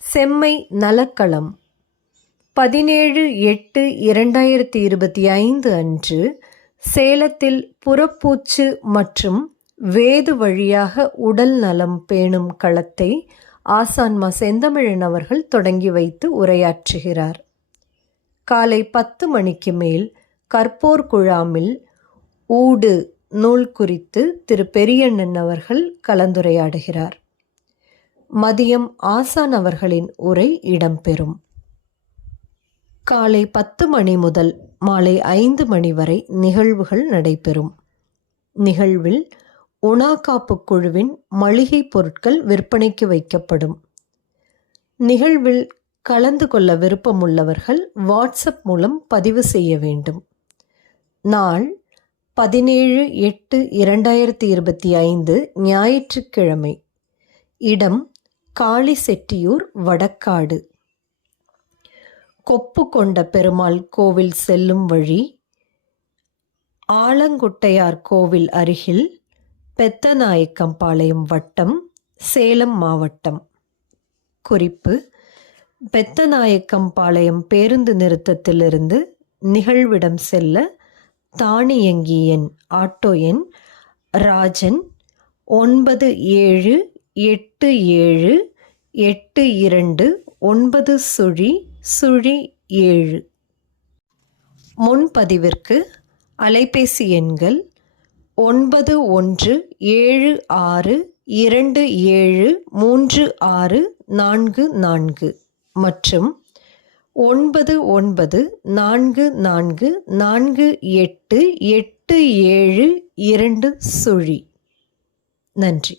செம்மை நலக்களம் பதினேழு எட்டு இரண்டாயிரத்தி இருபத்தி ஐந்து அன்று சேலத்தில் புறப்பூச்சு மற்றும் வேது வழியாக உடல் நலம் பேணும் களத்தை ஆசான்மா செந்தமிழன் அவர்கள் தொடங்கி வைத்து உரையாற்றுகிறார். காலை பத்து மணிக்கு மேல் கற்போர் குழாமில் ஊடு நூல் குறித்து திரு பெரியண்ணன் அவர்கள் கலந்துரையாடுகிறார். மதியம் ஆசான் அவர்களின் உரை இடம்பெறும். காலை பத்து மணி முதல் மாலை ஐந்து மணி வரை நிகழ்வுகள் நடைபெறும். நிகழ்வில் உணாகாப்பு குழுவின் மளிகை பொருட்கள் விற்பனைக்கு வைக்கப்படும். நிகழ்வில் கலந்து கொள்ள விருப்பமுள்ளவர்கள் வாட்ஸ்அப் மூலம் பதிவு செய்ய வேண்டும். நாள் பதினேழு எட்டு இரண்டாயிரத்தி இருபத்தி ஐந்து ஞாயிற்றுக்கிழமை. இடம் காளி செட்டியூர் வடக்காடு. கொப்பு கொண்ட பெருமாள் கோவில் செல்லும் வழி ஆலங்குட்டையார் கோவில் அருகில் பெத்தநாயக்கம்பாளையம் வட்டம் சேலம் மாவட்டம். குறிப்பு பெத்தநாயக்கம்பாளையம் பேருந்து நிறுத்தத்திலிருந்து நிகழ்விடம் செல்ல தானியங்கி எண் ஆட்டோ எண் ராஜன் ஒன்பது ஏழு எட்டு ஏழு எட்டு இரண்டு ஒன்பது சுழி சுழி ஏழு. முன்பதிவிற்கு அலைபேசி எண்கள் ஒன்பது ஒன்று ஏழு ஆறு இரண்டு ஏழு மூன்று ஆறு நான்கு நான்கு மற்றும் ஒன்பது ஒன்பது நான்கு நான்கு நான்கு எட்டு எட்டு ஏழு இரண்டு சுழி. நன்றி.